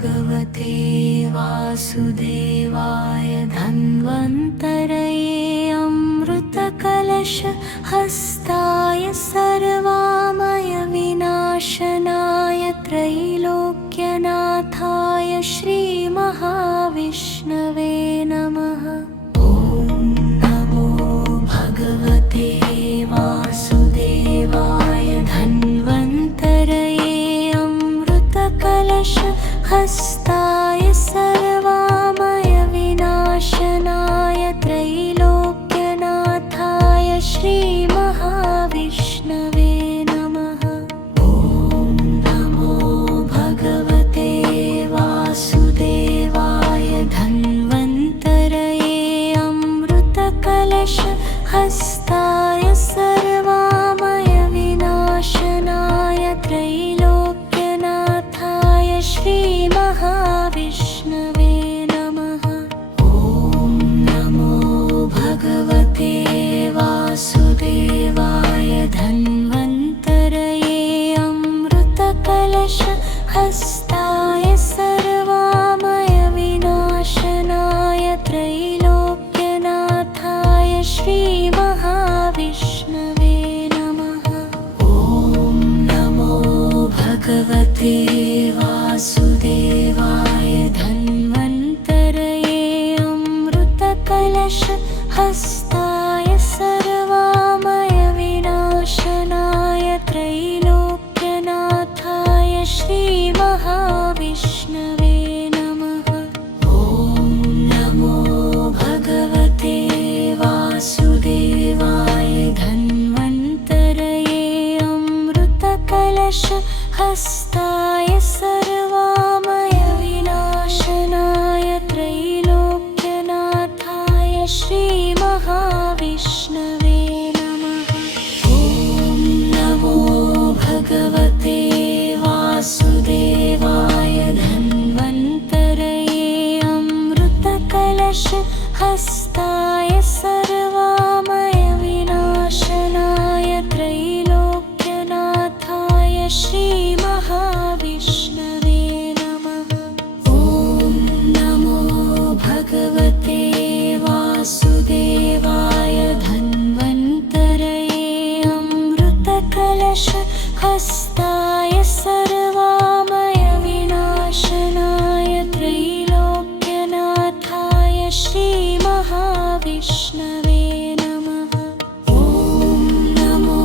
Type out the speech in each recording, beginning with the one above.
भगवते वासुदेवाय धन्वन्तरये अमृतकलशहस्ताय सर्वामय विनाशनाय त्रैलोक्यनाथाय श्रीमहाविष्णवे नमः। ॐ नमो भगवते वासुदेवाय धन्वन्तरये अमृतकलशहस्ताय सर्वामय विनाशनाय त्रैलोक्यनाथाय श्रीमहाविष्णवे नमः। ॐ नमो भगवते वासुदेवाय धन्वन्तरये अमृतकलशहस्ताय सर्वामय विनाशनाय त्रैलोक्यनाथाय श्रीमहाविष्णवे नमः। ॐ नमो भगवते वासुदेवाय धन्वन्तरये अमृतकलशहस्ताय सर्वामय विनाशनाय त्रैलोक्यनाथाय श्रीमहाविष्णवे नमः। ॐ नमो भगवते वासुदेवाय धन्वन्तरये अमृतकलशहस्ताय सर्वामय विनाशनाय त्रैलोक्यनाथाय श्रीमहाविष्णवे नमः। ॐ नमो भगवते वासुदेवाय धन्वन्तरये अमृतकलशहस्ताय सर्वामय विनाशनाय त्रैलोक्यनाथाय श्रीमहाविष्णवे नमः। ॐ नमो भगवते वासुदेवाय धन्वन्तरये अमृतकलशहस्ताय सर्वामय विनाशनाय त्रैलोक्यनाथाय श्रीमहाविष्णवे नमः। ॐ नमो भगवते वासुदेवाय धन्वन्तरये अमृतकलशहस्ताय सर्वामय विनाशनाय त्रैलोक्यनाथाय श्रीमहाविष्णवे नमः। ॐ नमो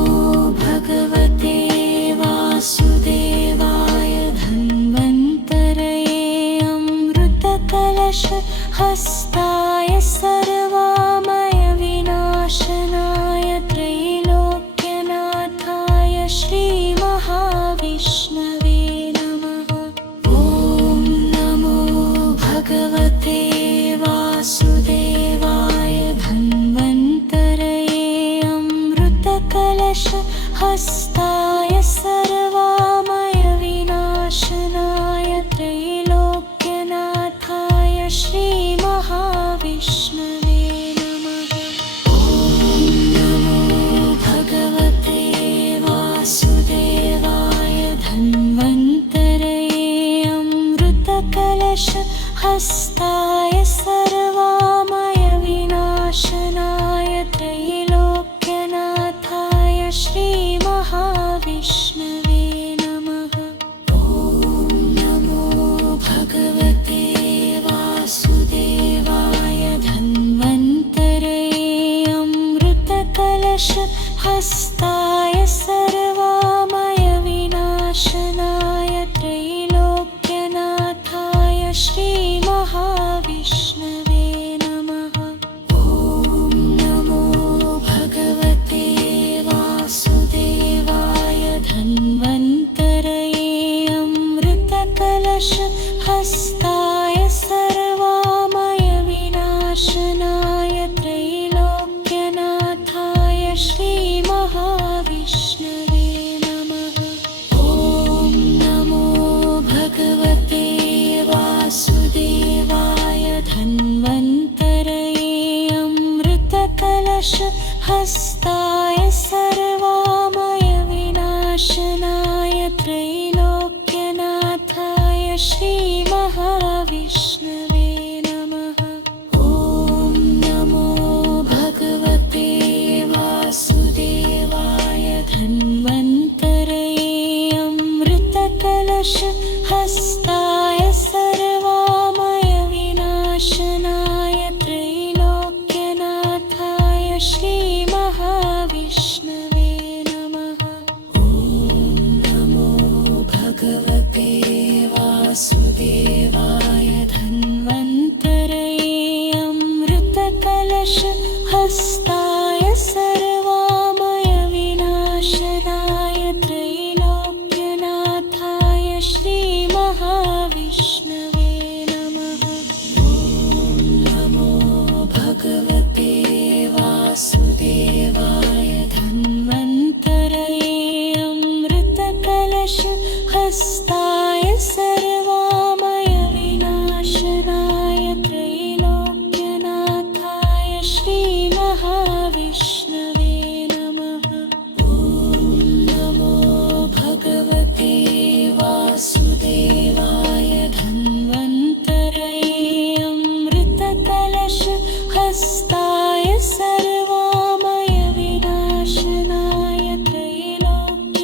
भगवते वासुदेवाय धन्वन्तरये अमृतकलशहस्ताय सर्वामय विनाशनाय त्रैलोक्यनाथाय श्रीमहाविष्णवे नमः। ॐ नमो भगवते वासुदेवाय धन्वन्तरये अमृतकलशहस्ताय सर्वामय विनाशनाय त्रैलोक्यनाथाय श्रीमहाविष्णवे नमः। ॐ नमो भगवते वासुदेवाय धन्वन्तरये अमृतकलशहस्ताय सर्वामय विनाशनाय त्रैलोक्यनाथाय श्रीमहाविष्णवे नमः। ॐ नमो भगवते वासुदेवाय धन्वन्तरये अमृतकलशहस्ताय सर्वामय विनाशनाय त्रैलोक्यनाथाय श्रीमहाविष्णवे नमः। ॐ नमो भगवते वासुदेवाय धन्वन्तरये अमृतकलशहस्ताय सर्वामय विनाशनाय त्रैलोक्यनाथाय श्रीमहाविष्णवे नमः। ॐ नमो भगवते वासुदेवाय धन्वन्तरये अमृतकलशहस्ताय सर्वामय विनाशनाय त्रैलोक्यनाथाय श्रीमहाविष्णवे हस्ताय सर्वामय विनाशनाय त्रैलोक्यनाथाय श्रीमहाविष्णवे नमः। ॐ नमो भगवते वासुदेवाय धन्वन्तरये अमृतकलश हस्ताय सर्वामय विनाशनाय त्रैलोक्यनाथाय श्रीमहाविष्णवे नमः। ॐ नमो भगवते वासुदेवाय धन्वन्तरये अमृतकलश हस्ताय सर्वामय विनाशनाय त्रैलोक्यनाथाय श्रीमहाविष्णवे नमः। ॐ नमो भगवते वासुदेवाय धन्वन्तरये अमृतकलश हस्ताय सर्वामय विनाशनाय त्रैलोक्यनाथाय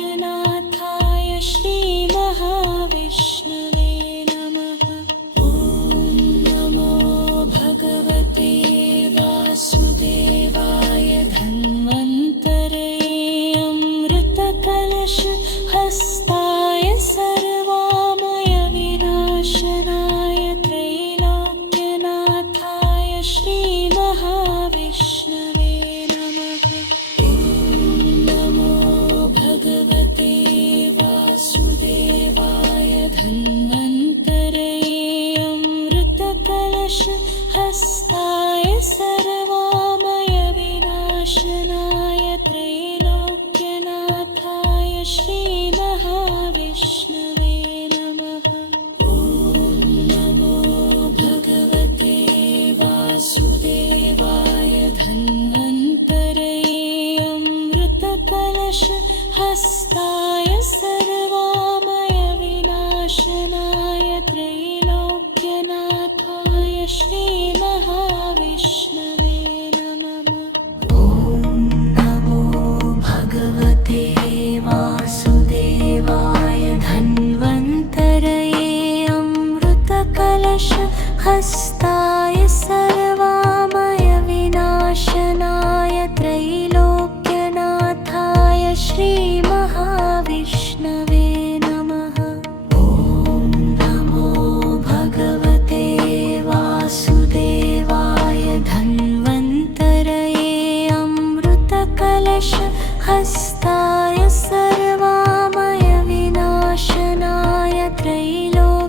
श्रीमहाविष्णवे नमः। ॐ नमो भगवते वासुदेवाय धन्वन्तरये अमृतकलश हस्ताय सर्वामय विनाशनाय त्रैलोक्यनाथाय श्रीमहाविष्णवे नमः। ॐ नमो भगवते वासुदेवाय धन्वन्तरये अमृतकलश हस्ताय सर्वामय विनाशनाय त्रैलोक्यनाथाय श्रीमहाविष्णवे नमः। ॐ नमो भगवते वासुदेवाय धन्वन्तरये अमृतकलश हस्ताय सर्वामय विनाशनाय त्रैलोक्यनाथाय श्रीमहाविष्णवे नमः। ॐ नमो भगवते वासुदेवाय धन्वन्तरये अमृतकलश हस्ताय सर्वामय विनाशनाय त्रैलोक्यनाथाय श्रीमहाविष्णवे नमः। ॐ नमो भगवते वासुदेवाय धन्वन्तरये अमृतकलश हस्ताय सर्वामय विनाशनाय त्रैलोक्यनाथाय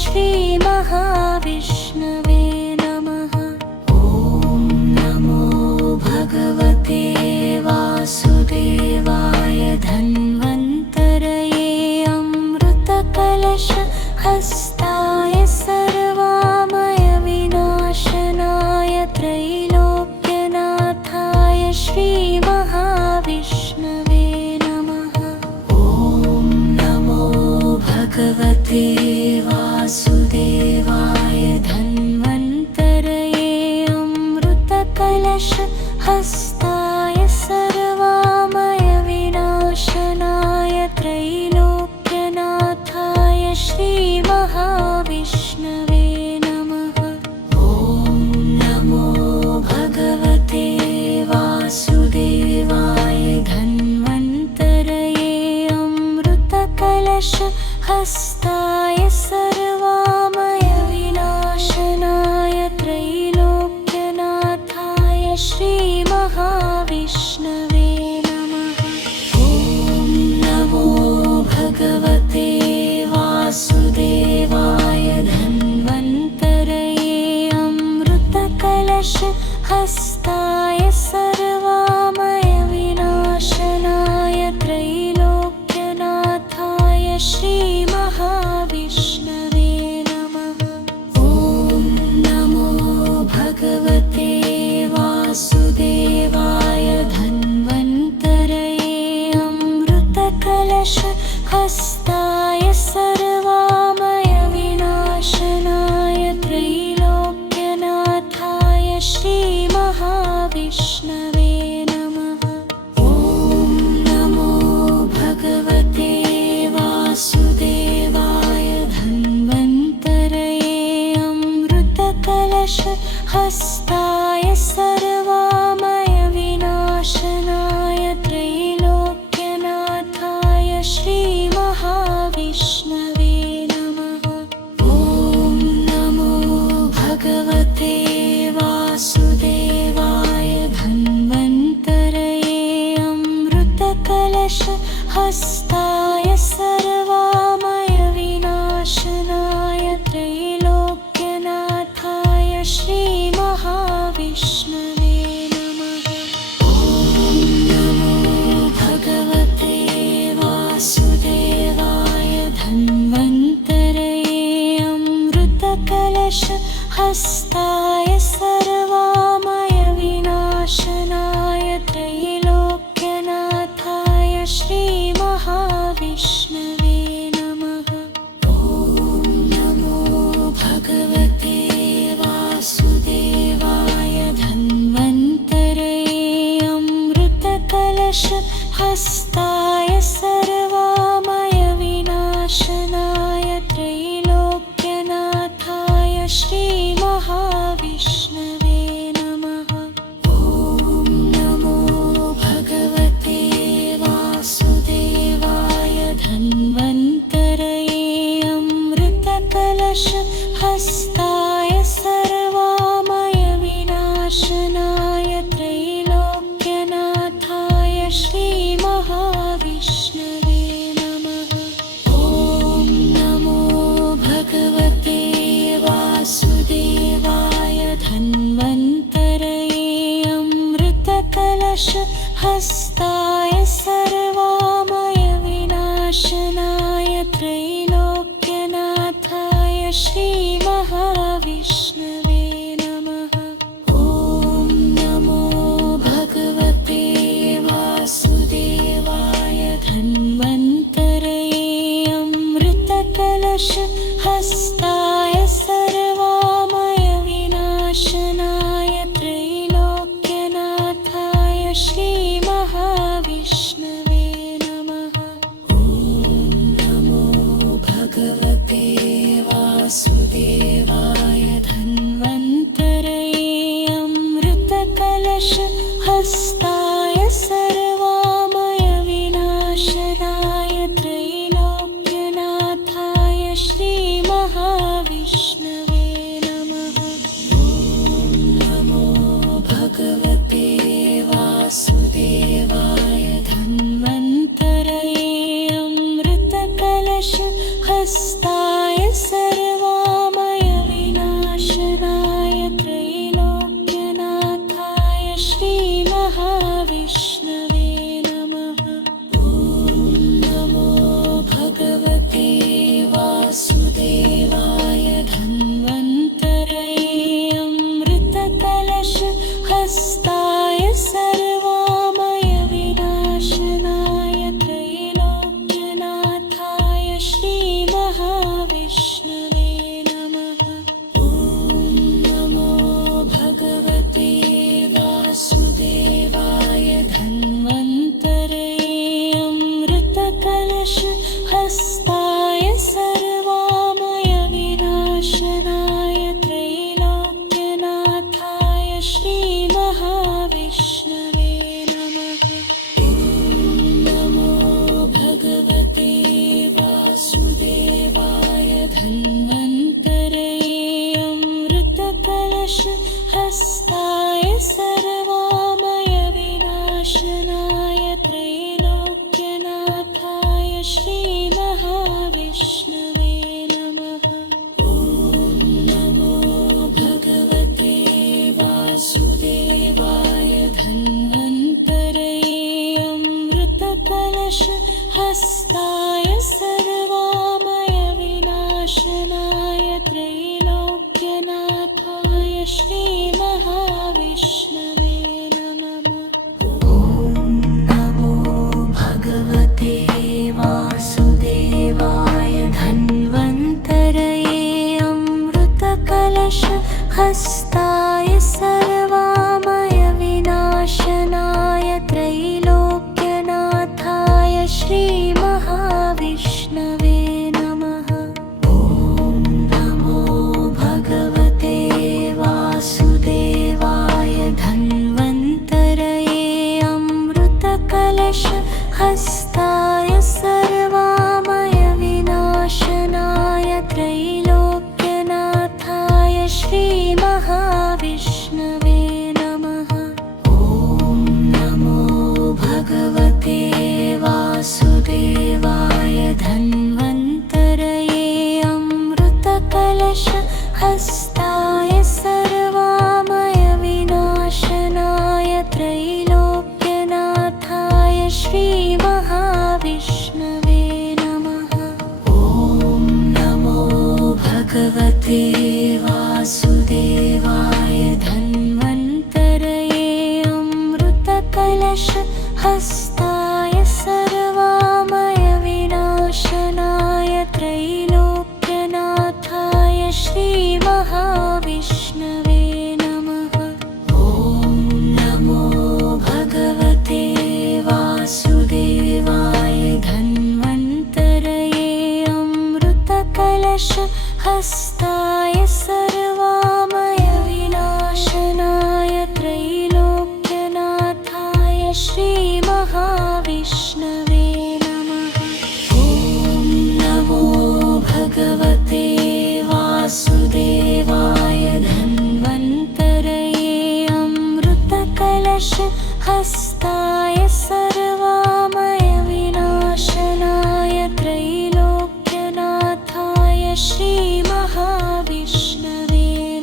श्रीमहाविष्णवे नमः। ॐ नमो भगवते वासुदेवाय धन्वन्तरये अमृतकलश हस्ताय सर्वामय विनाशनाय त्रैलोक्यनाथाय श्रीमहाविष्णवे नमः। ॐ नमो भगवते वासुदेवाय धन्वन्तरये अमृतकलश हस्ताय सर्वामय विनाशनाय त्रैलोक्यनाथाय श्रीमहाविष्णवे नमः। ॐ नमो भगवते वासुदेवाय धन्वन्तरये अमृतकलश हस्ताय सर्वामय विनाशनाय त्रैलोक्यनाथाय श्रीमहाविष्णवे नमः। ॐ नमो भगवते वासुदेवाय धन्वन्तरये अमृतकलश हस्ताय सर्वामय विनाशनाय त्रैलोक्यनाथाय श्रीमहाविष्णवे हस्ताय सर्वामय विनाशनाय त्रैलोक्यनाथाय श्रीमहाविष्णवे नमः। ॐ नमो भगवते वासुदेवाय धन्वन्तरये अमृतकलश हस्ताय सर्वामय विनाशनाय त्रैलोक्यनाथाय श्रीमहाविष्णवे नमः। ॐ नमो भगवते वासुदेवाय धन्वन्तरये अमृतकलश हस्ताय सर्वामय विनाशनाय त्रैलोक्यनाथाय श्रीमहाविष्णवे नमः। ॐ नमो भगवते वासुदेवाय धन्वन्तरये अमृतकलश हस्ताय सर्वामय विनाशनाय त्रैलोक्यनाथाय श्रीमहाविष्णवे नमः। ॐ नमो भगवते वासुदेवाय धन्वन्तरये अमृतकलश हस्ताय सर्वामय विनाशनाय त्रैलोक्यनाथाय श्रीमहाविष्णवे नमः। ॐ नमो भगवते वासुदेवाय धन्वन्तरये अमृतकलश हस्ताय सर्वामय विनाशनाय त्रैलोक्यनाथाय श्रीमहाविष्णवे नमः। ॐ नमो भगवते वासुदेवाय धन्वन्तरये अमृतकलश हस्ताय सर्वामय विनाशनाय त्रैलोक्यनाथाय श्रीमहाविष्णवे नमः। ॐ नमो भगवते वासुदेवाय धन्वन्तरये अमृतकलश हस्ताय सर्वामय विनाशनाय त्रैलोक्यनाथाय श्रीमहाविष्णवे नमः। ॐ नमो भगवते वासुदेवाय धन्वन्तरये अमृतकलश हस्ताय सर्वामय विनाशनाय त्रैलोक्यनाथाय श्रीमहाविष्णवे नमः। ॐ नमो भगवते वासुदेवाय धन्वन्तरये अमृतकलश हस्ताय सर्वामय विनाशनाय त्रैलोक्यनाथाय श्रीमहाविष्णवे भगवते वासुदेवाय धन्वन्तरये अमृतकलशहस्ताय सर्वामय विनाशनाय त्रैलोक्यनाथाय श्रीमहाविष्णवे नमः। ॐ नमो भगवते वासुदेवाय धन्वन्तरये अमृतकलशहस्ताय सर्वामय विनाशनाय त्रैलोक्यनाथाय श्रीमहाविष्णवे नमः। ॐ नमो भगवते वासुदेवाय धन्वन्तरये अमृतकलशहस्ताय सर्वामय विनाशनाय त्रैलोक्यनाथाय श्रीमहाविष्णवे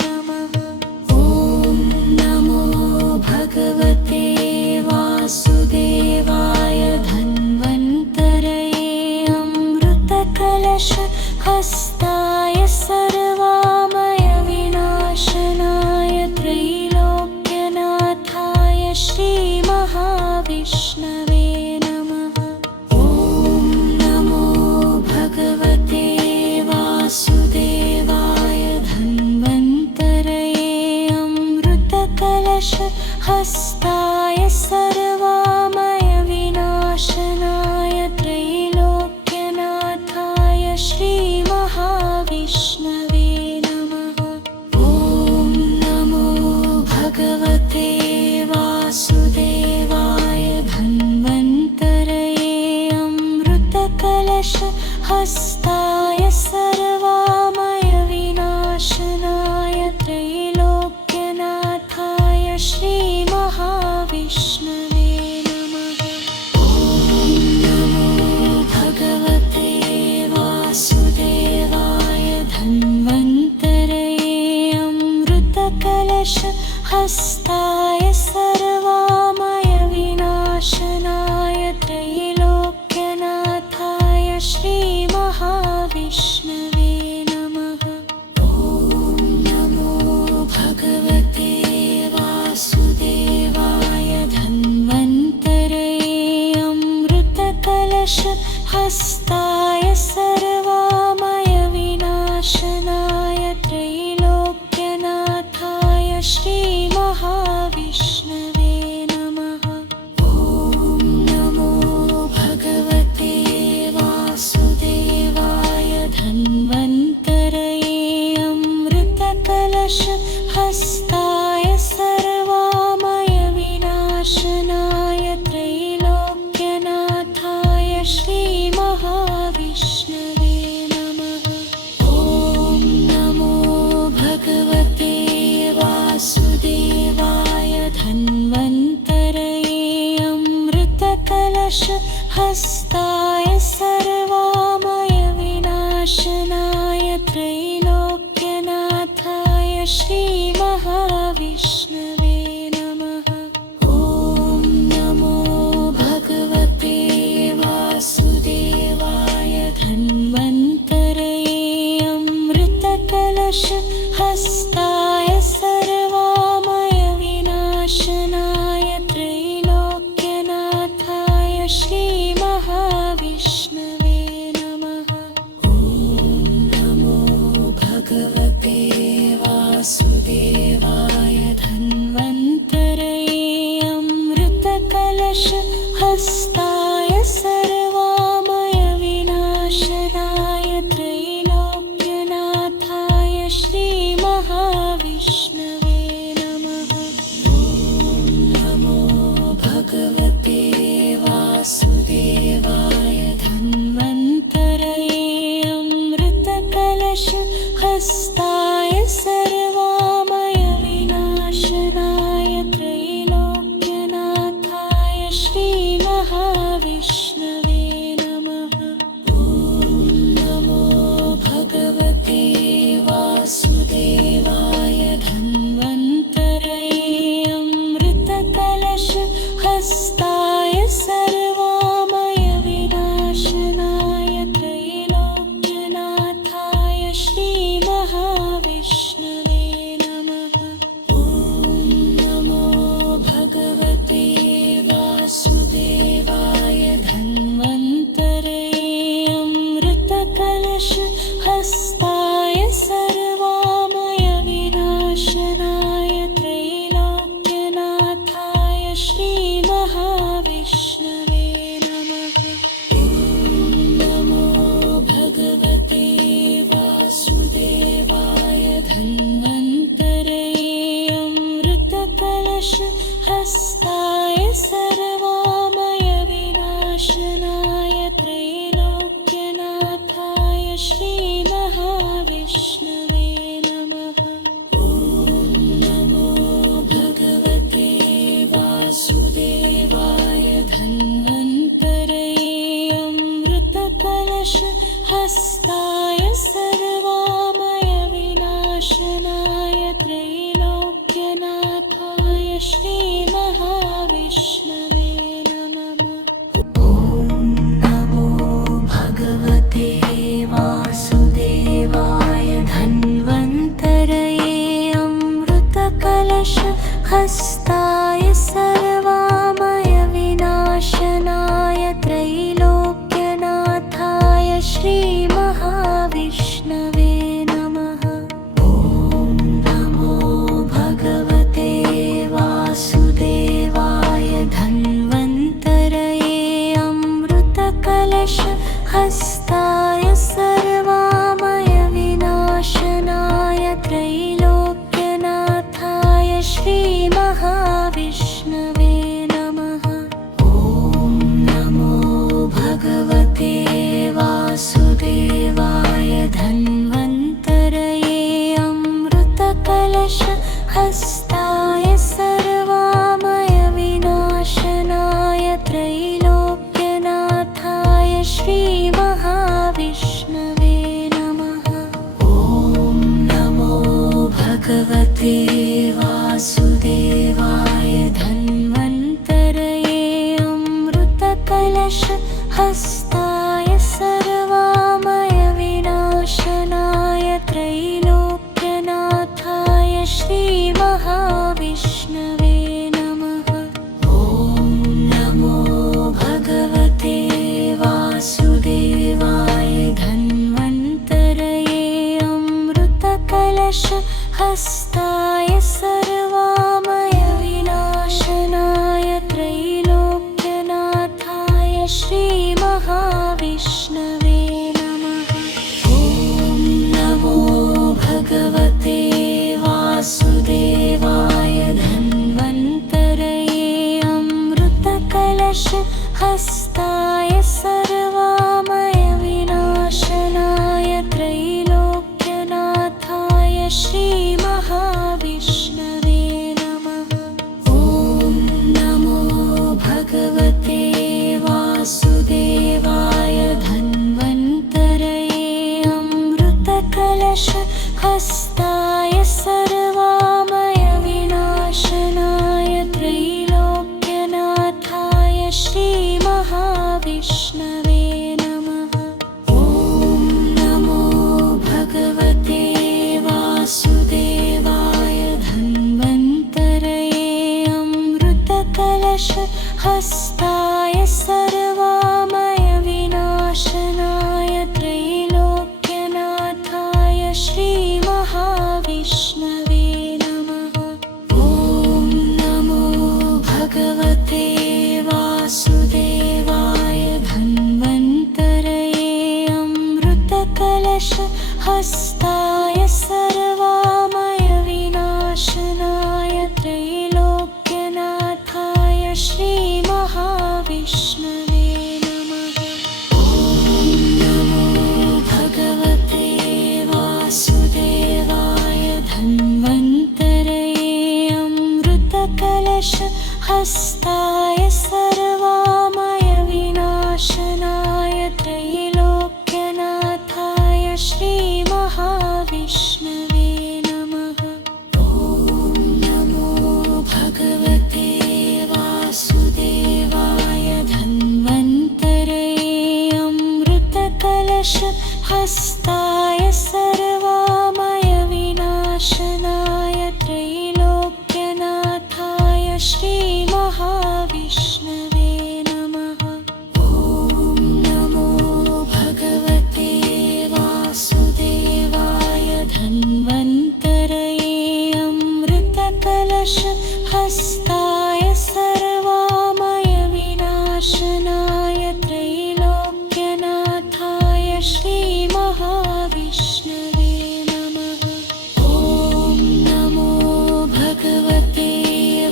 नमः। ॐ नमो भगवते वासुदेवाय धन्वन्तरये अमृतकलशहस्ताय सर्वामय विनाशनाय त्रैलोक्यनाथाय श्रीमहाविष्णवे नमः। ॐ नमो भगवते वासुदेवाय धन्वन्तरये अमृतकलशहस्ताय सर्वामय विनाशनाय त्रैलोक्यनाथाय श्रीमहाविष्णवे नमः। ॐ नमो भगवते वासुदेवाय धन्वन्तरये अमृतकलशहस्ताय सर्वामय विनाशनाय त्रैलोक्यनाथाय श्रीमहाविष्णवे नमः। ॐ नमो भगवते वासुदेवाय धन्वन्तरये अमृतकलशहस्ताय सर्वामय विनाशनाय त्रैलोक्यनाथाय श्रीमहाविष्णवे नमः। ॐ नमो भगवते वासुदेवाय धन्वन्तरये अमृतकलशहस्ताय सर्वामय विनाशनाय त्रैलोक्यनाथाय श्रीमहाविष्णवे नमः। ॐ नमो भगवते वासुदेवाय धन्वन्तरये अमृतकलशहस्ताय सर्वामय विनाशनाय त्रैलोक्यनाथाय श्रीमहाविष्णवे नमः। ॐ नमो भगवते वासुदेवाय धन्वन्तरये अमृतकलशहस्ताय सर्वामय विनाशनाय त्रैलोक्यनाथाय श्रीमहाविष्णवे अमृतकलशहस्ताय सर्वामय विनाशनाय त्रैलोक्यनाथाय श्रीमहाविष्णवे नमः। ॐ नमो भगवते वासुदेवाय धन्वन्तरये अमृतकलशहस्ताय सर्वामय विनाशनाय त्रैलोक्यनाथाय श्रीमहाविष्णवे नमः। ॐ नमो भगवते वासुदेवाय धन्वन्तरये अमृतकलशहस्ताय सर्वामय विनाशनाय त्रैलोक्यनाथाय श्रीमहाविष्णवे नमः। ॐ नमो भगवते वासुदेवाय धन्वन्तरये अमृतकलशहस्ताय सर्वामय विनाशनाय त्रैलोक्यनाथाय श्रीमहाविष्णवे नमः। ॐ नमो भगवते वासुदेवाय धन्वन्तरये अमृतकलशहस्ताय सर्वामय विनाशनाय त्रैलोक्यनाथाय श्रीमहाविष्णवे नमः। ॐ नमो भगवते वासुदेवाय धन्वन्तरये अमृतकलशहस्ताय सर्वामय विनाशनाय त्रैलोक्यनाथाय श्रीमहाविष्णवे नमः। ॐ नमो भगवते वासुदेवाय धन्वन्तरये अमृतकलशहस्ताय सर्वामय विनाशनाय त्रैलोक्यनाथाय श्रीमहाविष्णवे नमः। ॐ नमो भगवते वासुदेवाय धन्वन्तरये अमृतकलशहस्ताय सर्वामय विनाशनाय त्रैलोक्यनाथाय श्रीमहाविष्णवे नमः। ॐ नमो भगवते वासुदेवाय धन्वन्तरये अमृतकलशहस्ताय सर्वामय विनाशनाय त्रैलोक्यनाथाय श्रीमहाविष्णवे नमः। ॐ नमो भगवते वासुदेवाय धन्वन्तरये अमृतकलशहस्ताय सर्वामय विनाशनाय त्रैलोक्यनाथाय श्रीमहाविष्णवे नमः। ॐ नमो भगवते वासुदेवाय धन्वन्तरये अमृतकलशहस्ताय सर्वामय विनाशनाय त्रैलोक्यनाथाय श्रीमहाविष्णवे नमः। ॐ नमो भगवते वासुदेवाय धन्वन्तरये अमृतकलशहस्ताय सर्वामय विनाशनाय त्रैलोक्यनाथाय श्रीमहाविष्णवे नमः। ॐ नमो भगवते वासुदेवाय धन्वन्तरये अमृतकलशहस्ताय सर्वामय विनाशनाय त्रैलोक्यनाथाय श्रीमहाविष्णवे नमः। ॐ नमो भगवते वासुदेवाय धन्वन्तरये अमृतकलशहस्ताय सर्वामय विनाशनाय त्रैलोक्यनाथाय श्रीमहाविष्णवे नमः। ॐ नमो भगवते श्रीमहाविष्णवे नमः। ॐ नमो भगवते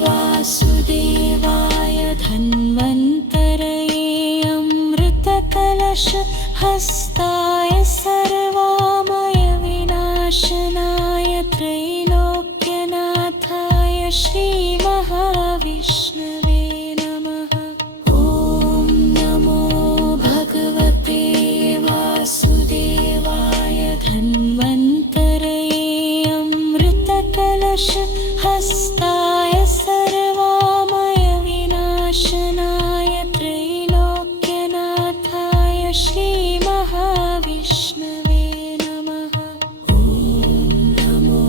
वासुदेवाय धन्वन्तरये अमृतकलशहस्ताय सर्वामयविनाशनाय त्रैलोक्यनाथाय श्रीमहाविष्णवे नमः। ॐ नमो भगवते वासुदेवाय धन्वन्तरये अमृतकलशहस्ताय सर्वामयविनाशनाय त्रैलोक्यनाथाय श्रीमहाविष्णवे नमः। ॐ नमो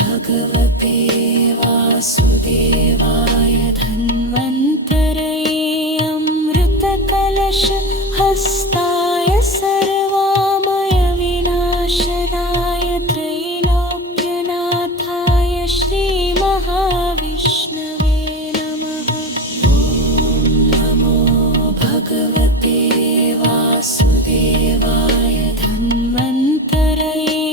भगवते वासुदेवाय धन्वन्तरये अमृतकलशहस्ताय सर्वामयविनाशनाय त्रैलोक्यनाथाय श्रीमहाविष्णवे नमः। ॐ नमो भगवते वासुदेवाय धन्वन्तरये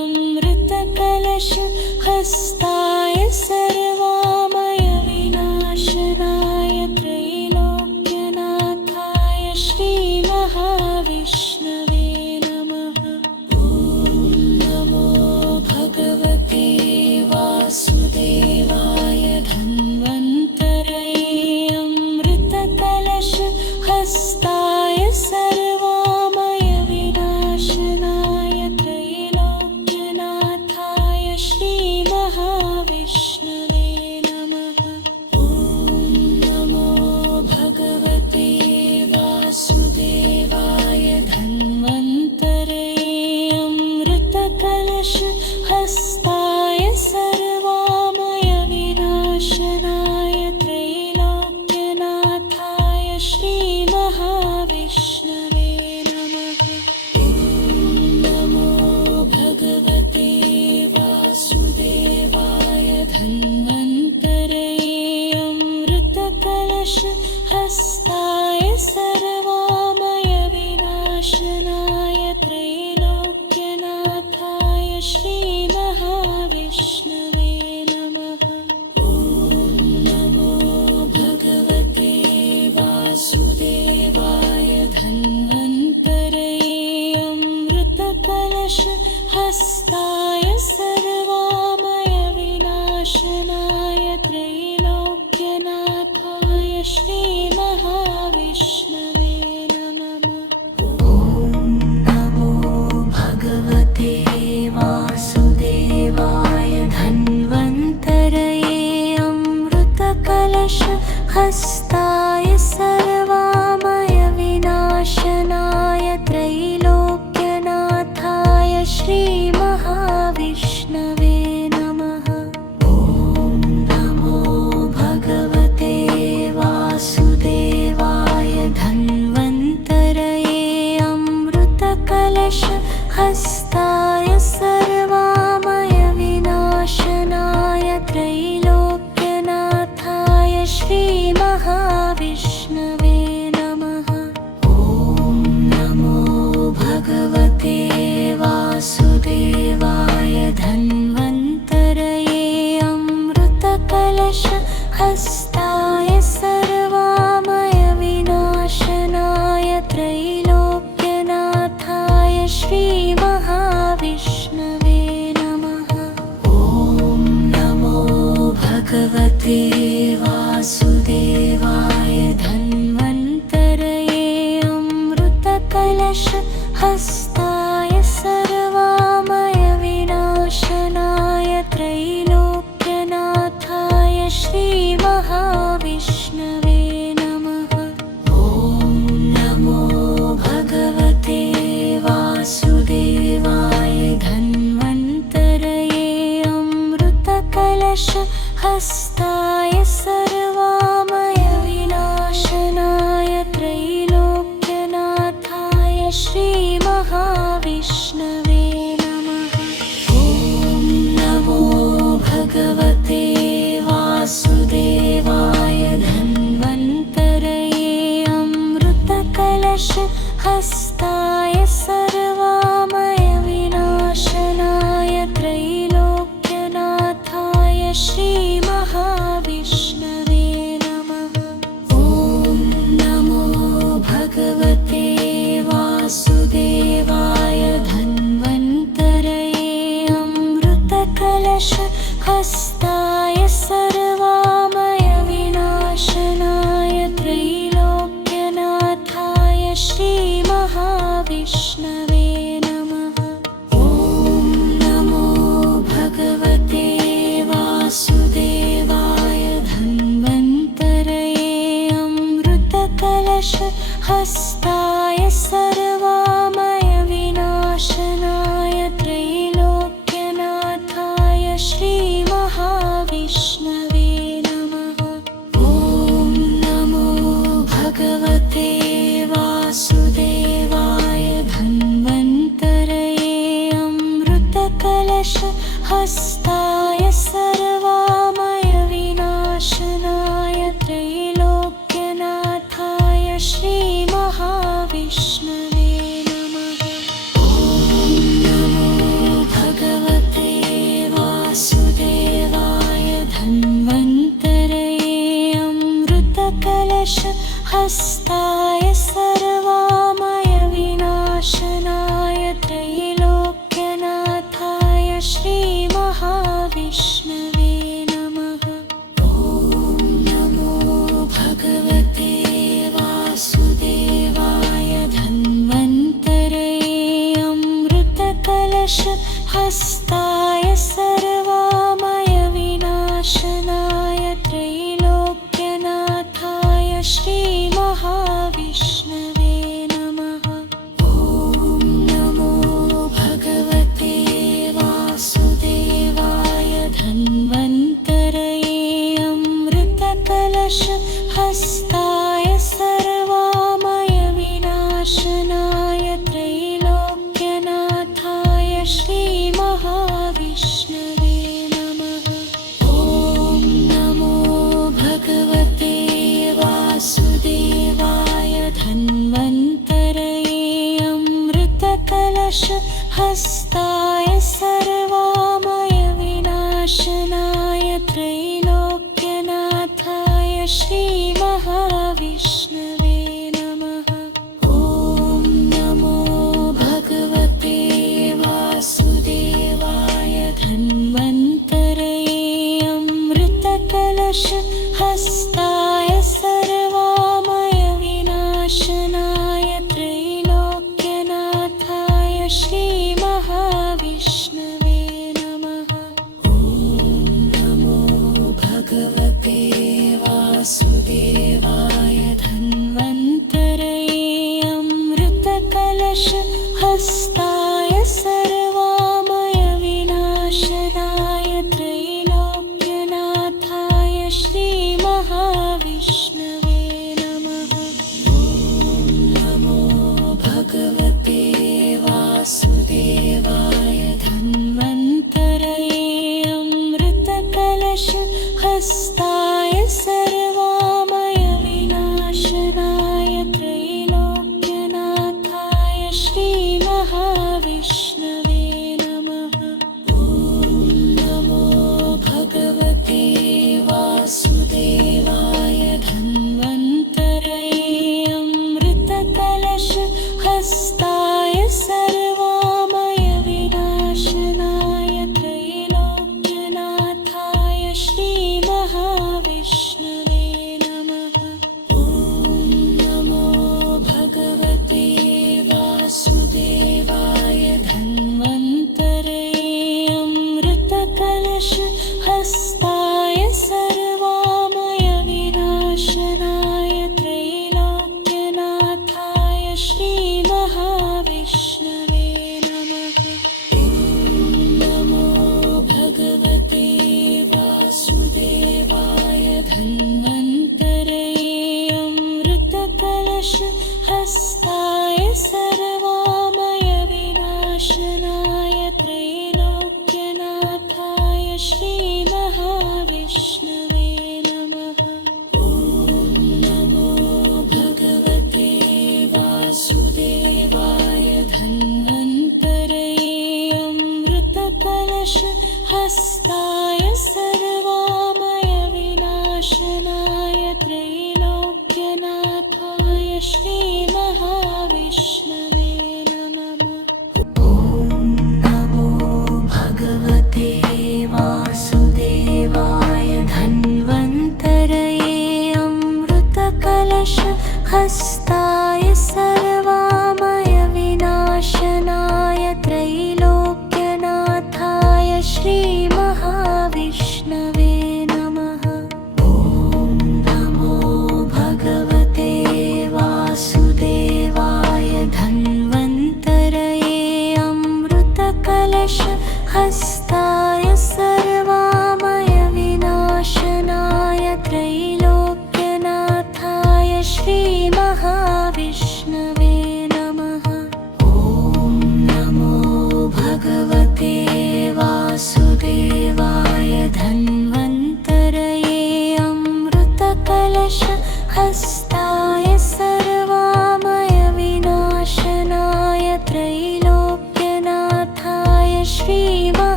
अमृतकलशहस्ताय सर्वामयविनाशनाय त्रैलोक्यनाथाय श्रीमहाविष्णवे नमः। ॐ नमो भगवते वासुदेवाय धन्वन्तरये अमृतकलशहस्ताय सर्वामयविनाशनाय त्रैलोक्यनाथाय श्रीमहाविष्णवे नमः। ॐ नमो भगवते वासुदेवाय धन्वन्तरये अमृतकलशहस्ताय सर्वामयविनाशनाय त्रैलोक्यनाथाय श्रीमहाविष्णवे नमः। ॐ नमो भगवते वासुदेवाय धन्वन्तरये अमृतकलशहस्ताय सर्वामयविनाशनाय त्रैलोक्यनाथाय श्रीमहाविष्णवे नमः। ॐ नमो भगवते वासुदेवाय धन्वन्तरये अमृतकलशहस्ताय सर्वामयविनाशनाय त्रैलोक्यनाथाय श्रीमहाविष्णवे नमः। ॐ नमो भगवते वासुदेवाय धन्वन्तरये अमृतकलशहस्ताय सर्वामयविनाशनाय त्रैलोक्यनाथाय श्रीमहाविष्णवे नमः। ॐ नमो भगवते वासुदेवाय धन्वन्तरये अमृतकलशहस्ताय सर्वामयविनाशनाय त्रैलोक्यनाथाय श्रीमहाविष्णवे नमः। ॐ नमो भगवते वासुदेवाय धन्वन्तरये अमृतकलशहस्ताय सर्वामयविनाशनाय त्रैलोक्यनाथाय श्रीमहाविष्णवे नमः। ॐ नमो भगवते वासुदेवाय धन्वन्तरये अमृतकलशहस्ताय सर्वामयविनाशनाय त्रैलोक्यनाथाय श्रीमहाविष्णवे नमः। ॐ नमो भगवते वासुदेवाय धन्वन्तरये अमृतकलशहस्ताय सर्वामयविनाशनाय त्रैलोक्यनाथाय श्रीमहाविष्णवे नमः। ॐ नमो भगवते वासुदेवाय धन्वन्तरये अमृतकलशहस्ताय सर्वा हस्ताय सर्वामय विनाशनाय त्रैलोक्यनाथाय श्रीमहाविष्णवे नमः। ॐ नमो भगवते वासुदेवाय धन्वन्तरये अमृतकलश हस्ताय सर्वामय विनाशनाय त्रैलोक्यनाथाय श्रीमहाविष्णवे नमः। ॐ नमो भगवते वासुदेवाय धन्वन्तरये अमृतकलश हस्ताय सर्वामय विनाशनाय त्रैलोक्यनाथाय श्रीमहाविष्णवे नमः। ॐ नमो भगवते वासुदेवाय धन्वन्तरये अमृतकलश हस्ताय सर्वामय विनाशनाय त्रैलोक्यनाथाय श्रीमहाविष्णवे नमः। ॐ नमो भगवते वासुदेवाय धन्वन्तरये अमृतकलश हस्ताय सर्वामय विनाशनाय त्रैलोक्यनाथाय श्रीमहाविष्णवे नमः। ॐ नमो भगवते वासुदेवाय धन्वन्तरये अमृतकलश हस्ताय सर्वामय विनाशनाय त्रैलोक्यनाथाय श्रीमहाविष्णवे नमः। ॐ नमो भगवते वासुदेवाय धन्वन्तरये अमृतकलश हस्ताय सर्वामय विनाशनाय त्रैलोक्यनाथाय श्रीमहाविष्णवे नमः। ॐ नमो भगवते वासुदेवाय धन्वन्तरये अमृतकलश हस्ताय सर्वामय विनाशनाय त्रैलोक्यनाथाय श्रीमहाविष्णवे नमः। ॐ नमो भगवते वासुदेवाय धन्वन्तरये अमृतकलश हस्ताय सर्वामय विनाशनाय त्रैलोक्यनाथाय श्रीमहाविष्णवे नमः। ॐ नमो भगवते वासुदेवाय धन्वन्तरये अमृतकलश हस्ताय सर्वामय विनाशनाय त्रैलोक्यनाथाय श्रीमहाविष्णवे नमः। ॐ नमो भगवते वासुदेवाय धन्वन्तरये अमृतकलश हस्ताय सर्वामय विनाशनाय त्रैलोक्यनाथाय श्रीमहाविष्णवे नमः। ॐ नमो भगवते वासुदेवाय धन्वन्तरये अमृतकलश हस्ताय सर्वामय विनाशनाय त्रैलोक्यनाथाय श्रीमहाविष्णवे नमः। ॐ नमो भगवते वासुदेवाय धन्वन्तरये अमृतकलश हस्ताय सर्वामय विनाशनाय त्रैलोक्यनाथाय श्रीमहाविष्णवे नमः। ॐ नमो भगवते वासुदेवाय धन्वन्तरये अमृतकलश हस्ताय सर्वामय विनाशनाय त्रैलोक्यनाथाय श्रीमहाविष्णवे नमः। ॐ नमो भगवते वासुदेवाय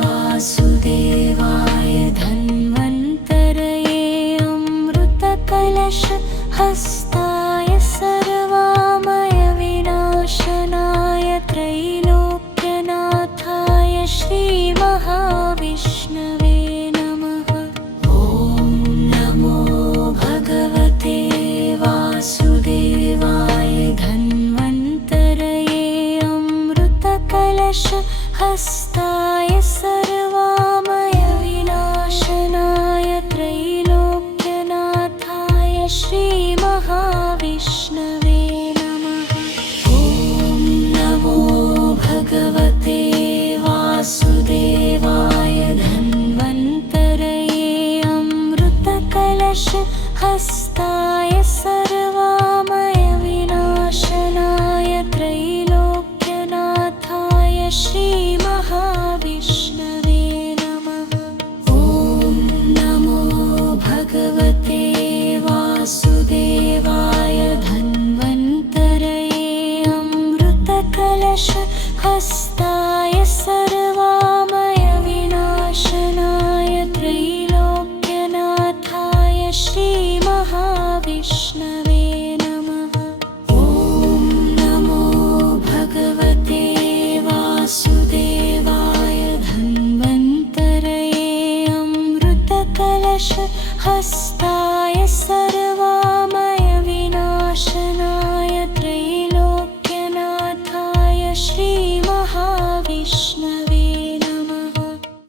वासुदेवाय धन्वन्तरये अमृतकलशहस्ताय सर्वामय विनाशनाय त्रैलोक्यनाथाय श्रीमहाविष्णवे नमः। ॐ नमो भगवते वासुदेवाय धन्वन्तरये अमृतकलशहस्ताय सर्वामय विनाशनाय त्रैलोक्यनाथाय श्रीमहाविष्णवे